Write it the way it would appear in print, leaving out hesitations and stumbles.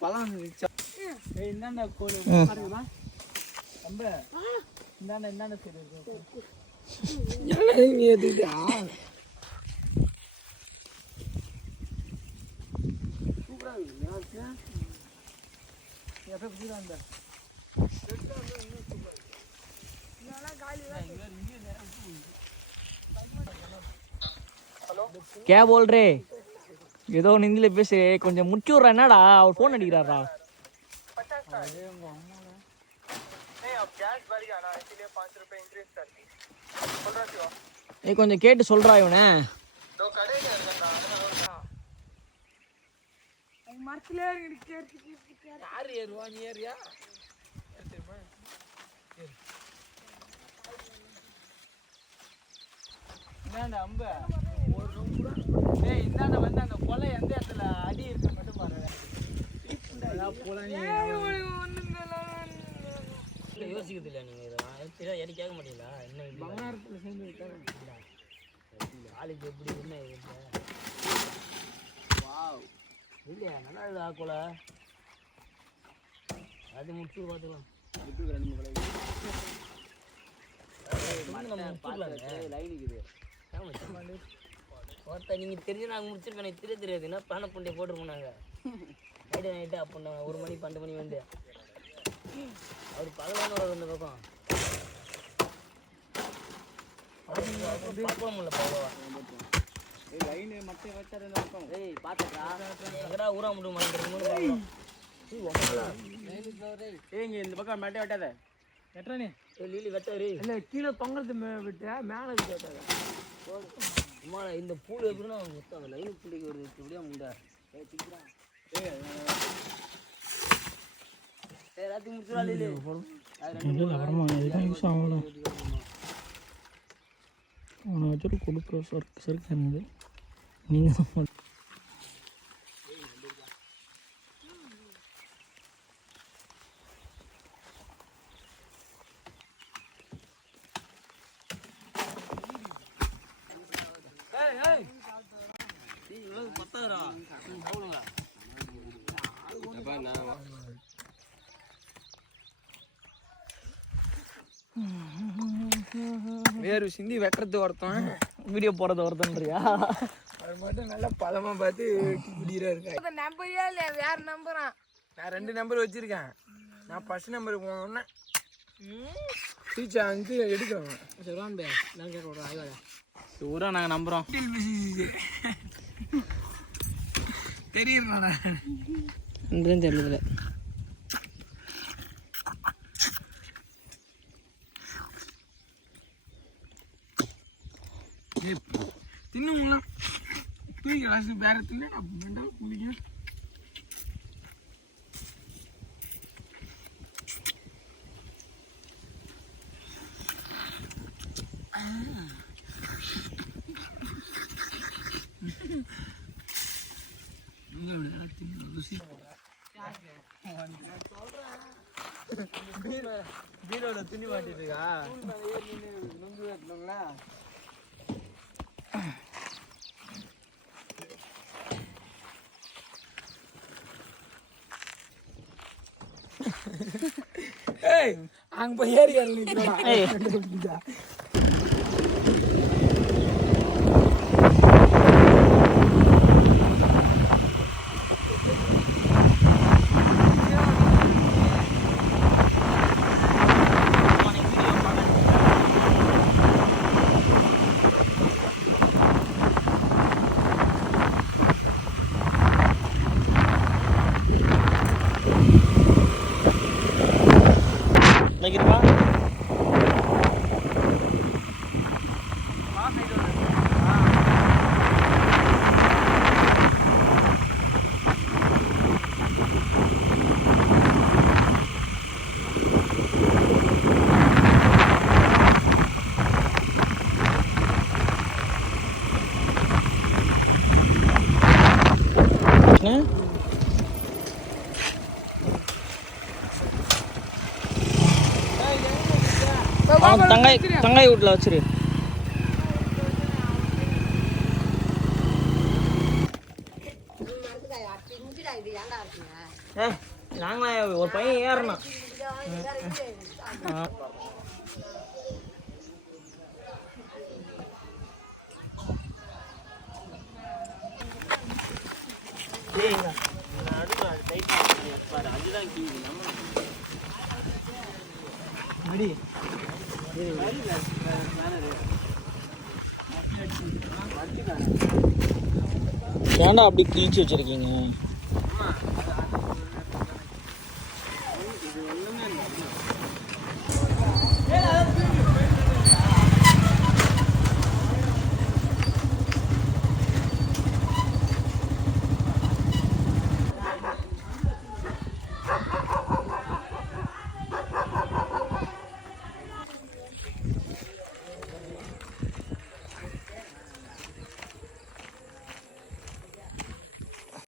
பழம் இந்தாண்ட கோழி ரொம்ப இந்தாண்ட சரி ஏத்துட்டா சூப்பரா இருக்கு எப்ப புடிச்சா அந்த क्या बोल रहे ஏதோ ஹிந்தில பேசு கொஞ்சம் முடிச்சு விட்றா என்னடா அவர் ஃபோன் அடிக்கிறாரா கொஞ்சம் கேட்டு சொல்றா இவனை யாரு ஏறுவா நீ ஏறியா இந்தாண்ட அம்ப ஒரு ரூம் கூட இந்தாண்ட வந்து அந்த கொலை எந்த இடத்துல அடி இருக்கு மட்டும் பாருங்க யோசிக்கிறது இல்லை நீங்க இதெல்லாம் எடி கேட்க மாட்டீங்களா என்ன பங்காரத்தில் சேர்ந்து ஆளுக்கு எப்படி என்ன வாவ் இல்லையா நல்லா இருக்குதா கொலை அது முடிச்சு பார்த்துக்கலாம் நீங்க தெரிஞ்சு நாங்கள் முடிச்சிருப்பேன் எனக்கு தெரியாது என்ன பானை புண்டையை போட்டுருப்போம் நாங்கள் நைட்டு அப்போ 1 மணி 12 மணி வந்து அவர் பகவான இந்த பக்கம் பார்க்க முடியல பகவா ஊரா முடியும் இந்த பக்கம் மட்டை வெட்டாத வெட்டுறானே லீலி வெட்டாரு இல்லை கீழே தொங்கறது விட்ட மேலே வெட்டாத அம்மா இந்த பூடு எப்படின்னா மொத்தம் அந்த லைன் பிள்ளைக்கு ஒரு எப்படியா முண்டா எல்லாத்தையும் முடிச்சுடா லீலி அப்புறமா எதுவும் யூஸ் ஆகல அவனை வச்சுட்டு கொடுக்குற சருக்கு எனக்கு நீங்கள் பத்தாதுரா போடுங்க வேறு சிந்தி வெட்டுறது ஒருத்தன் வீடியோ போடுறது ஒருத்தன்றியா அது மட்டும் நல்லா பழமா பார்த்து குடிக்கிறா இருக்கா நம்பரையா இல்லையா வேற நம்புறான் நான் 2 நம்பர் வச்சிருக்கேன் நான் ஃபர்ஸ்ட் நம்பருக்கு போனோன்னே டீச்சர் வந்து எடுக்கிறோம் சொல்லுவான் நான் கேட்க விட்றோம் ஆய்வாடா ஊரா நாங்கள் நம்புகிறோம் தெரியுறா தெரியல தின்னுங்களா தூக்கி வேற தின்னு வேண்டாம் குளிக்க பீரோட துணி மாட்டிட்டு இருக்கா நொங்கு வெட்டணுங்களா ஏய் அங்க போய் ஏறி நிக்கிறா தங்காய் வீட்டில் வச்சிரு. நாங்களாம் ஒரு பையன் ஏறணும். ஏன்டா அப்படி கிழிச்சு வச்சிருக்கீங்க?